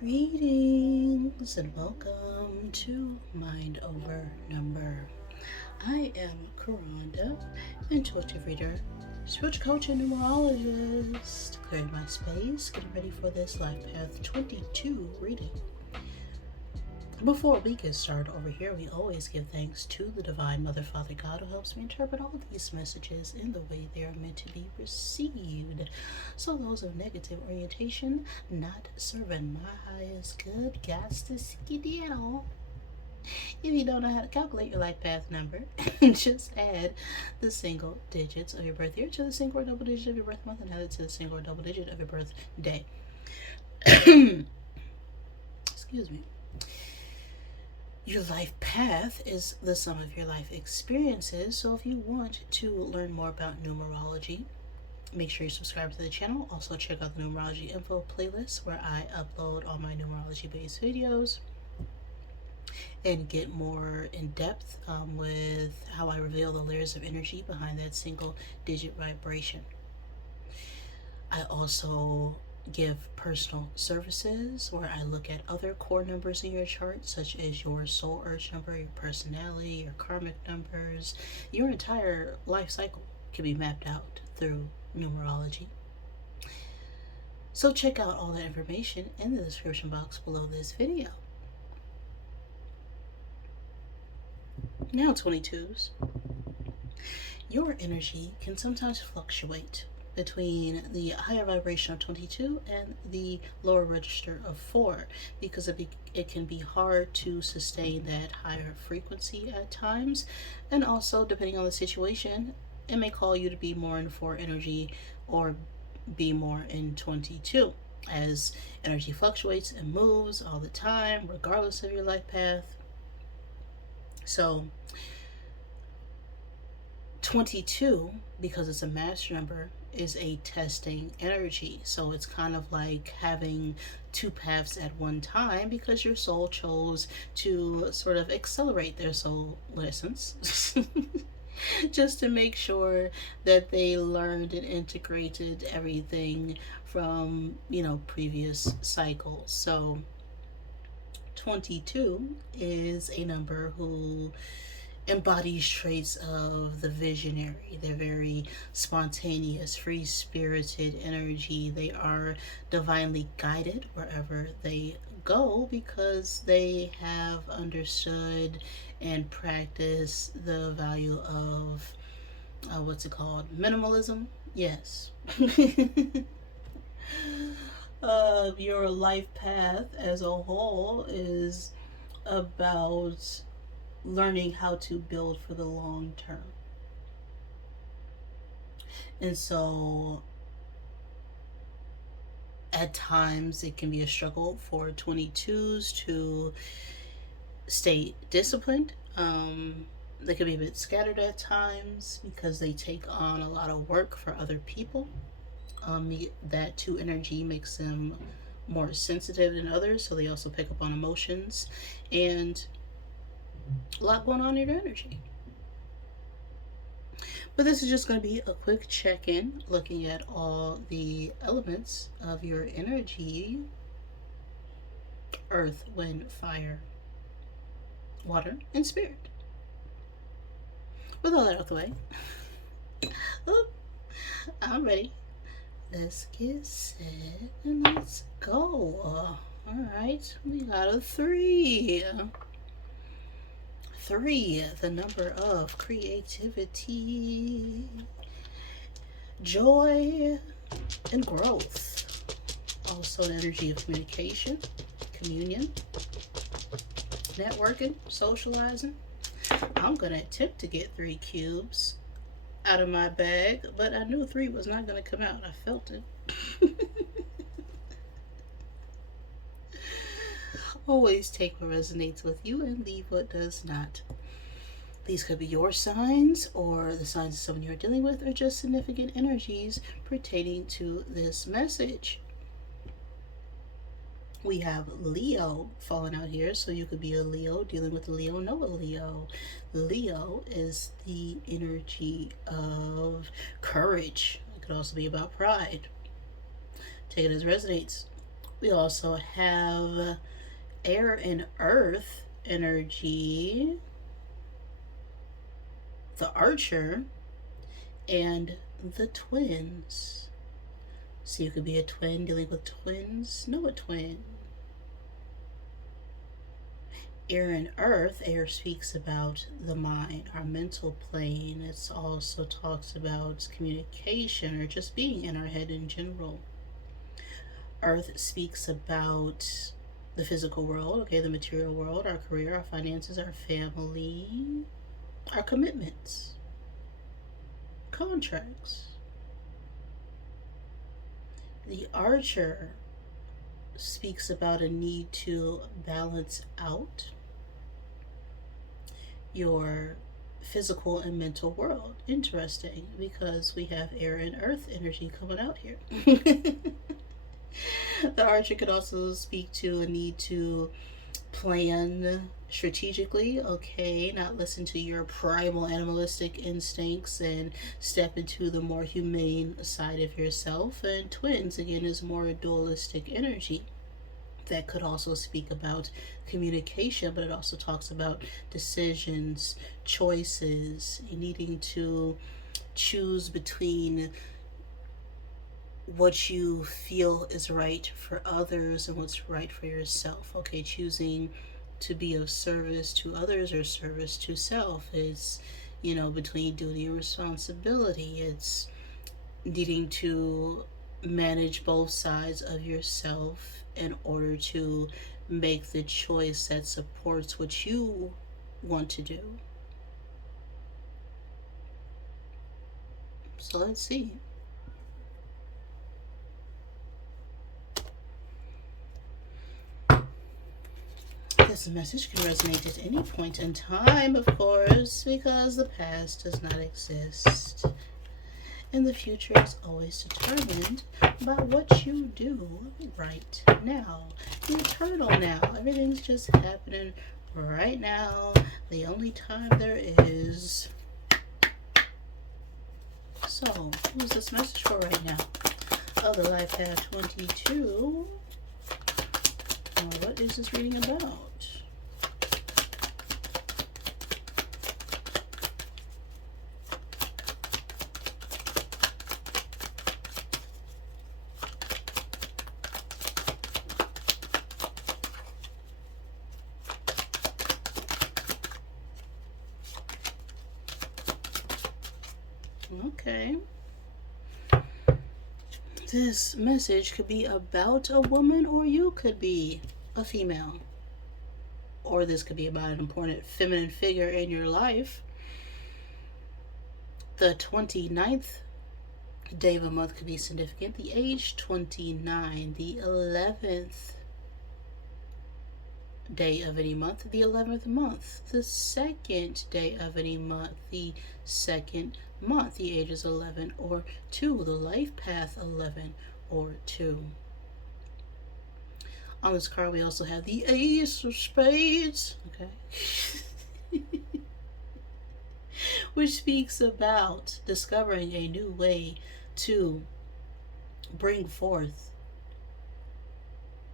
Greetings and welcome to Mind Over Number. I am Karanda, intuitive reader, spiritual coach, and numerologist. Clearing my space, getting ready for this Life Path 22 reading. Before we get started over here, we always give thanks to the Divine Mother, Father, God, who helps me interpret all of these messages in the way they are meant to be received. So those of negative orientation, not serving my highest good, got to skedaddle. If you don't know how to calculate your life path number, just add the single digits of your birth year to the single or double digit of your birth month and add it to the single or double digit of your birth day. Excuse me. Your life path is the sum of your life experiences. So if you want to learn more about numerology, make sure you subscribe to the channel. Also check out the Numerology info playlist where I upload all my numerology based videos and get more in depth with how I reveal the layers of energy behind that single digit vibration. I also give personal services where I look at other core numbers in your chart, such as your soul urge number, your personality, your karmic numbers. Your entire life cycle can be mapped out through numerology. So check out all that information in the description box below this video. Now 22s. Your energy can sometimes fluctuate between the higher vibration of 22 and the lower register of 4 because it can be hard to sustain that higher frequency at times, and also depending on the situation it may call you to be more in 4 energy or be more in 22, as energy fluctuates and moves all the time regardless of your life path. So 22, because it's a master number, is a testing energy. So it's kind of like having two paths at one time because your soul chose to sort of accelerate their soul lessons just to make sure that they learned and integrated everything from, previous cycles. So 22 is a number who embodies traits of the visionary. They're very spontaneous, free-spirited energy. They are divinely guided wherever they go because they have understood and practiced the value of minimalism. Yes. Your life path as a whole is about learning how to build for the long term. And so at times it can be a struggle for 22s to stay disciplined. They can be a bit scattered at times because they take on a lot of work for other people. That 2 energy makes them more sensitive than others, so they also pick up on emotions and a lot going on in your energy. But this is just going to be a quick check-in looking at all the elements of your energy: earth, wind, fire, water, and spirit. With all that out of the way, I'm ready. Let's get set and let's go. Alright, we got a 3. 3, the number of creativity, joy, and growth. Also the energy of communication, communion, networking, socializing. I'm going to attempt to get 3 cubes out of my bag, but I knew 3 was not going to come out. I felt it. Always take what resonates with you and leave what does not. These could be your signs or the signs of someone you're dealing with, or just significant energies pertaining to this message. We have Leo falling out here, so you could be a Leo dealing with a Leo, know a Leo. Leo is the energy of courage. It could also be about pride. Take it as resonates. We also have air and earth energy, the archer, and the twins. So you could be a twin dealing with twins. Know a twin. Air and earth, air speaks about the mind, our mental plane. It also talks about communication or just being in our head in general. Earth speaks about the physical world, okay, the material world, our career, our finances, our family, our commitments, contracts. The archer speaks about a need to balance out your physical and mental world. Interesting, because we have air and earth energy coming out here. The archer could also speak to a need to plan strategically, okay, not listen to your primal animalistic instincts and step into the more humane side of yourself. And twins, again, is more a dualistic energy. That could also speak about communication, but it also talks about decisions, choices, needing to choose between what you feel is right for others and what's right for yourself. Okay, choosing to be of service to others or service to self is, between duty and responsibility. It's needing to manage both sides of yourself in order to make the choice that supports what you want to do. So let's see. This message can resonate at any point in time, of course, because the past does not exist. And the future is always determined by what you do right now. The eternal now. Everything's just happening right now. The only time there is. So, who's this message for right now? Oh, the Life Path 22. What is this reading about? Okay. This message could be about a woman, or you could be a female. Or this could be about an important feminine figure in your life. The 29th day of a month could be significant. The age 29. The 11th day of any month. The 11th month. The second day of any month. The second month. The age is 11 or 2. The life path 11 or 2. On this card we also have the Ace of Spades. Okay. Which speaks about discovering a new way to bring forth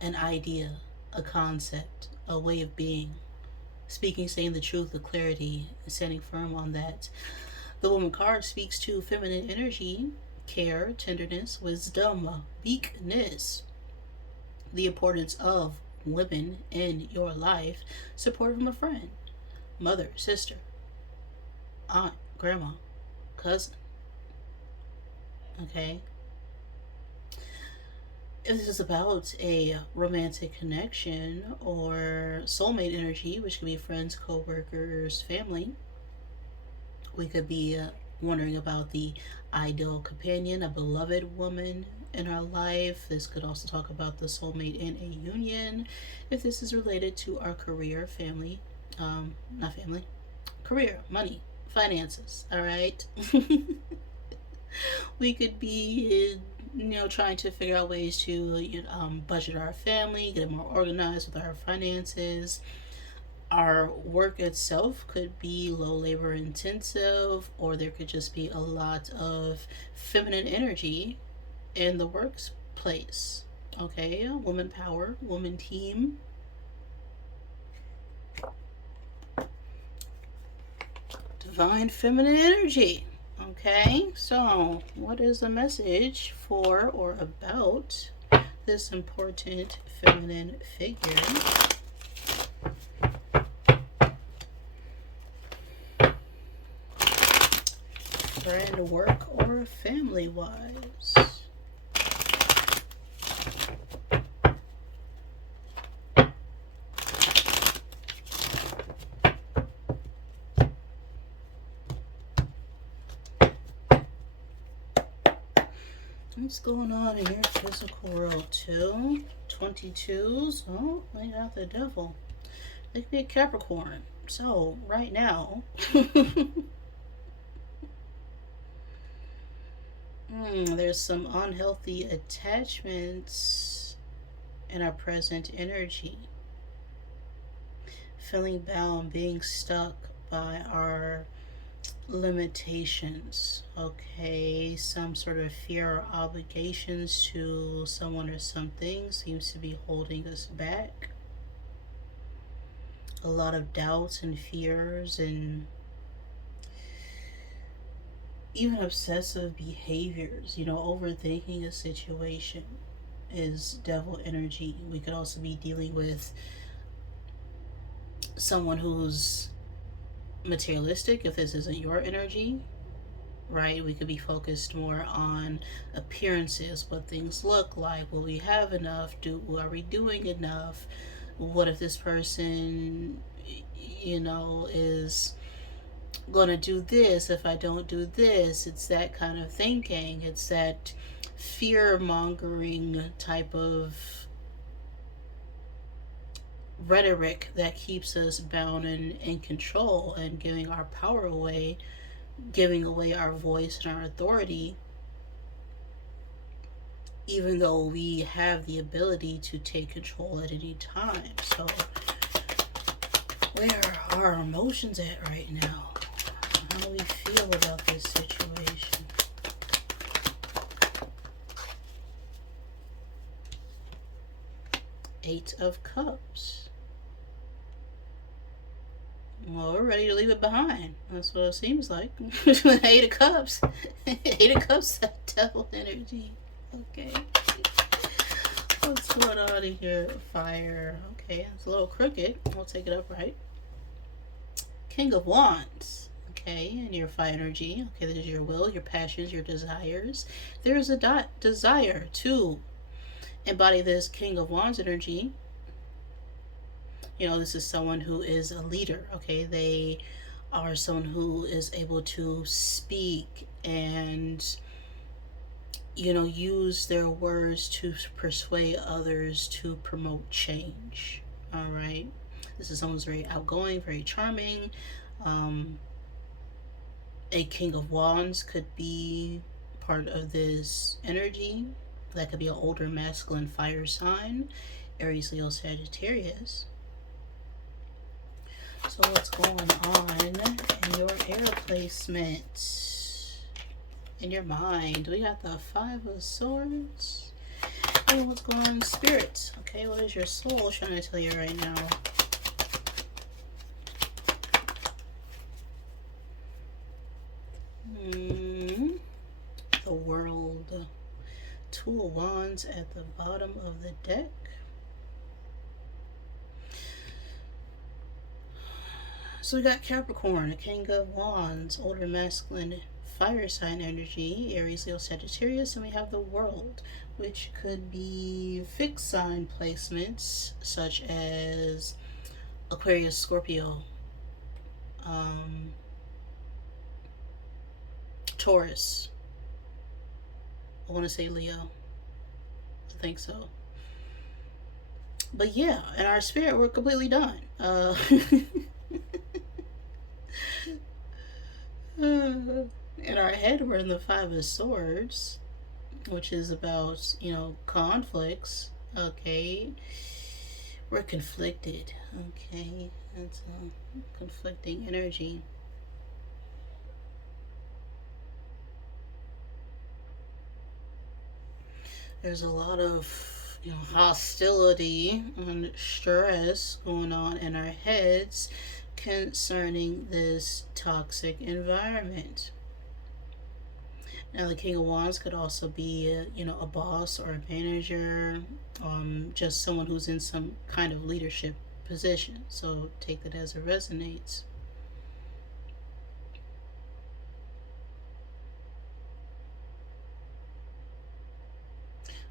an idea, a concept, a way of being. Speaking, saying the truth with clarity, and standing firm on that. The Woman card speaks to feminine energy, care, tenderness, wisdom, meekness, the importance of women in your life, support from a friend, mother, sister, aunt, grandma, cousin. Okay? If this is about a romantic connection or soulmate energy, which could be friends, co-workers, family, we could be wondering about the ideal companion, a beloved woman in our life. This could also talk about the soulmate in a union. If this is related to our career, family, not family, career, money, finances, all right? We could be, trying to figure out ways to, budget our family, get more organized with our finances. Our work itself could be low labor intensive, or there could just be a lot of feminine energy in the workplace. Okay, woman power, woman team. Divine feminine energy. Okay, so what is the message for or about this important feminine figure? Friend, work, or family wise? What's going on in your physical world too? 22s. Oh, they got the devil. They could be a Capricorn. So, right now, there's some unhealthy attachments in our present energy. Feeling bound, being stuck by our limitations, okay? Some sort of fear or obligations to someone or something seems to be holding us back. A lot of doubts and fears and even obsessive behaviors, overthinking a situation is devil energy. We could also be dealing with someone who's materialistic if this isn't your energy, right? We could be focused more on appearances, what things look like, will we have enough, are we doing enough, what if this person is going to do this if I don't do this. It's that kind of thinking. It's that fear mongering type of rhetoric that keeps us bound and in control and giving our power away, giving away our voice and our authority, even though we have the ability to take control at any time. So where are our emotions at right now? How do we feel about this situation? Eight of Cups. Well, we're ready to leave it behind. That's what it seems like. Eight of Cups. Eight of Cups, that devil energy. Okay. What's going on in here? Fire. Okay, it's a little crooked. We'll take it upright. King of Wands. Okay, and your fire energy. Okay, there's your will, your passions, your desires. There's a desire to embody this King of Wands energy. This is someone who is a leader. Okay, they are someone who is able to speak and use their words to persuade others to promote change. All right, this is someone who's very outgoing, very charming. A King of Wands could be part of this energy. That could be an older masculine fire sign, Aries, Leo, Sagittarius. So what's going on in your air placement? In your mind, we got the Five of Swords. And what's going on in spirit? Okay, what is your soul trying to tell you right now? The World. Two of Wands at the bottom of the deck. So we got Capricorn, a King of Wands, older masculine fire sign energy, Aries, Leo, Sagittarius, and we have the World, which could be fixed sign placements such as Aquarius, Scorpio, Taurus. I want to say Leo. I think so. But yeah, in our spirit, we're completely done. In our head, we're in the Five of Swords, which is about, conflicts. Okay. We're conflicted. Okay. That's a conflicting energy. There's a lot of, hostility and stress going on in our heads concerning this toxic environment. Now, the King of Wands could also be, a boss or a manager, just someone who's in some kind of leadership position. So take that as it resonates.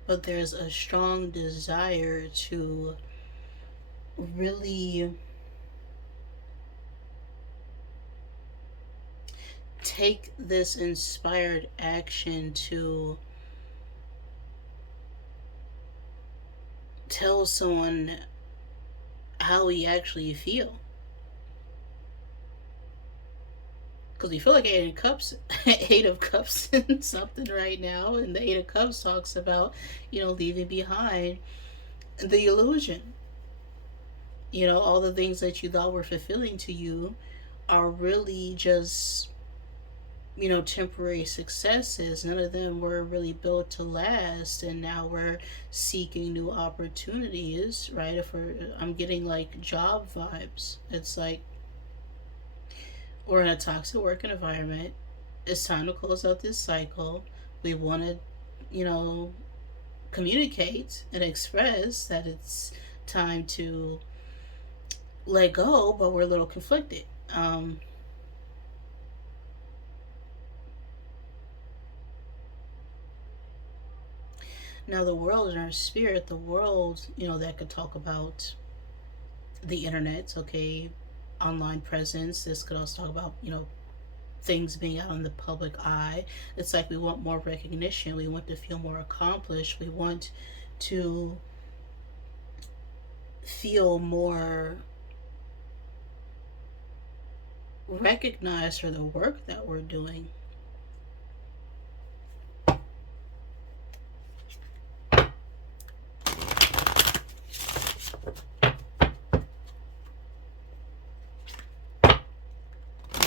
But there's a strong desire to really take this inspired action to tell someone how we actually feel. Because we feel like Eight of Cups and something right now, and the Eight of Cups talks about, leaving behind the illusion. All the things that you thought were fulfilling to you are really just, temporary successes. None of them were really built to last, and now we're seeking new opportunities, right? I'm getting like job vibes. It's like we're in a toxic work environment. It's time to close out this cycle. We want to, communicate and express that it's time to let go, but we're a little conflicted. Now, the world in our spirit, the world, that could talk about the internet, okay, online presence. This could also talk about, things being out in the public eye. It's like we want more recognition. We want to feel more accomplished. We want to feel more recognized for the work that we're doing.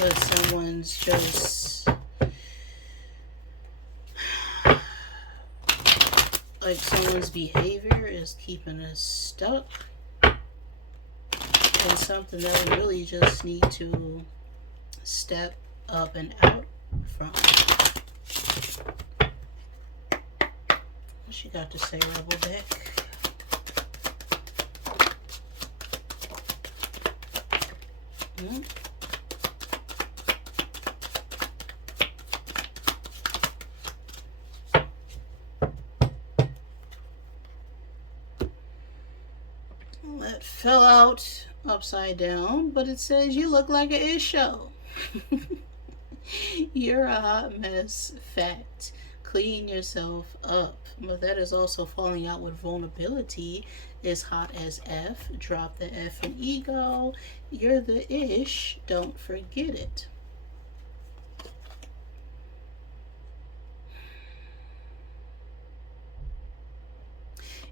But someone's just like someone's behavior is keeping us stuck in something that we really just need to step up and out from. What you got to say, Rebel Deck? That fell out upside down, but it says you look like an ish show. You're a hot mess. Fact. Clean yourself up. But that is also falling out with vulnerability. Is hot as F. Drop the F in ego. You're the ish. Don't forget it.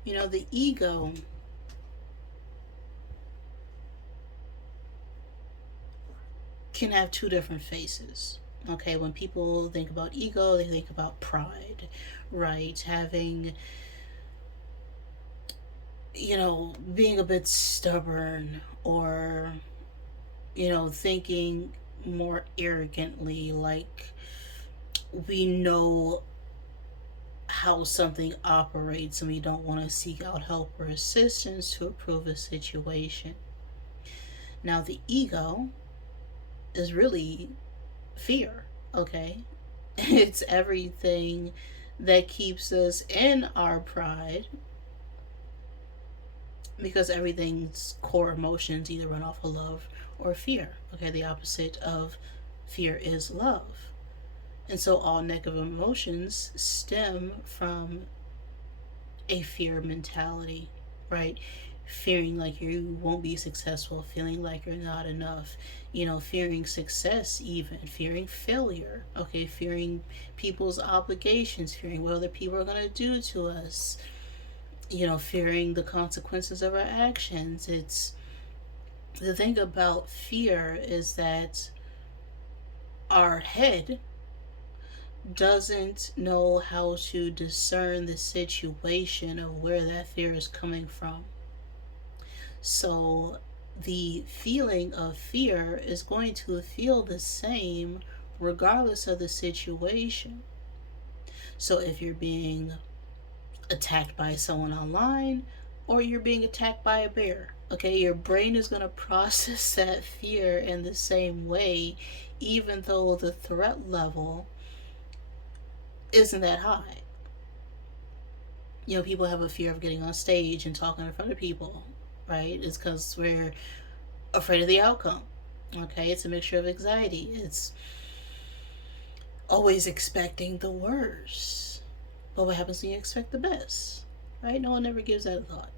The ego can have two different faces. Okay, when people think about ego, they think about pride, right? Having, being a bit stubborn, or, thinking more arrogantly, like we know how something operates and we don't want to seek out help or assistance to improve a situation. Now, the ego is really fear, okay? It's everything that keeps us in our pride, because everything's core emotions either run off of love or fear, okay? The opposite of fear is love. And so all negative emotions stem from a fear mentality, right? Fearing like you won't be successful, feeling like you're not enough, fearing success, even fearing failure, okay, fearing people's obligations, fearing what other people are going to do to us, fearing the consequences of our actions. It's the thing about fear is that our head doesn't know how to discern the situation of where that fear is coming from. So the feeling of fear is going to feel the same regardless of the situation. So if you're being attacked by someone online or you're being attacked by a bear, okay, your brain is going to process that fear in the same way, even though the threat level isn't that high. You know, people have a fear of getting on stage and talking in front of people, right? It's because we're afraid of the outcome. Okay, it's a mixture of anxiety. It's always expecting the worst. But what happens when you expect the best? Right? No one ever gives that a thought.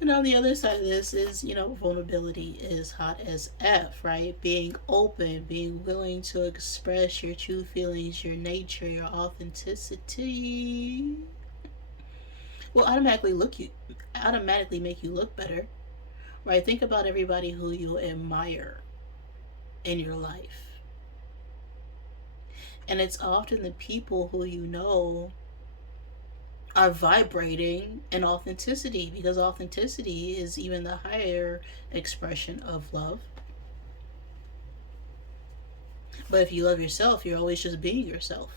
And on the other side of this is, vulnerability is hot as F, right? Being open, being willing to express your true feelings, your nature, your authenticity will automatically make you look better, right? Think about everybody who you admire in your life. And it's often the people who you know are vibrating in authenticity, because authenticity is even the higher expression of love. But if you love yourself, you're always just being yourself.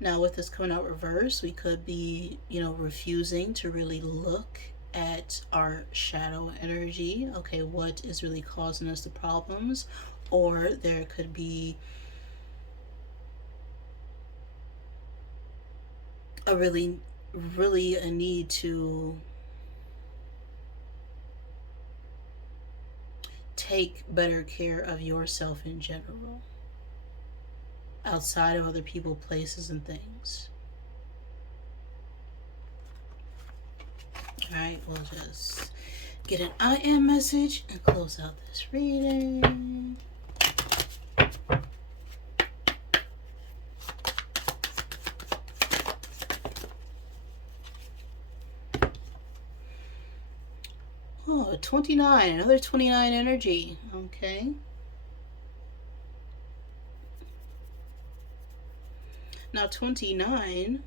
Now, with this coming out reverse, we could be, refusing to really look at our shadow energy. Okay, what is really causing us the problems? Or there could be really a need to take better care of yourself in general, outside of other people, places, and things. Alright, we'll just get an I am message and close out this reading. Oh, 29, another 29 energy. Okay. Now 29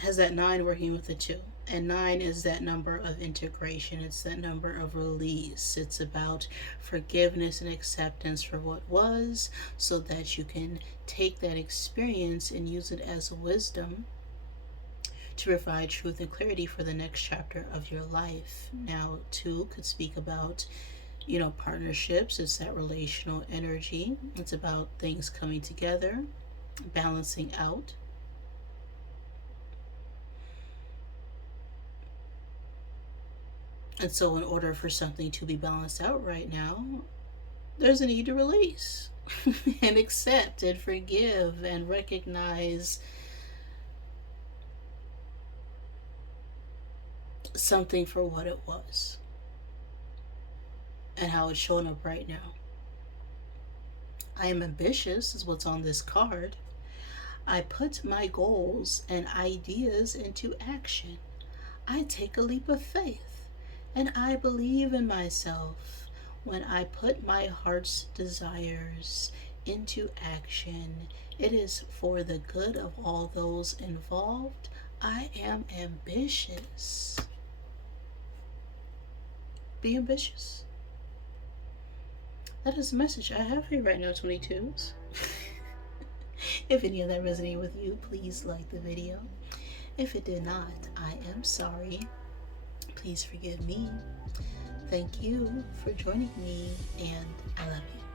has that 9 working with the 2. And 9 is that number of integration. It's that number of release. It's about forgiveness and acceptance for what was, so that you can take that experience and use it as wisdom to provide truth and clarity for the next chapter of your life. Now, 2 could speak about, partnerships. It's that relational energy. It's about things coming together, balancing out. And so in order for something to be balanced out right now, there's a need to release and accept and forgive and recognize something for what it was and how it's showing up right now. I am ambitious is what's on this card. I put my goals and ideas into action. I take a leap of faith. And I believe in myself. When I put my heart's desires into action, it is for the good of all those involved. I am ambitious. Be ambitious. That is the message I have for you right now, 22s. If any of that resonated with you, please like the video. If it did not, I am sorry. Please forgive me. Thank you for joining me, and I love you.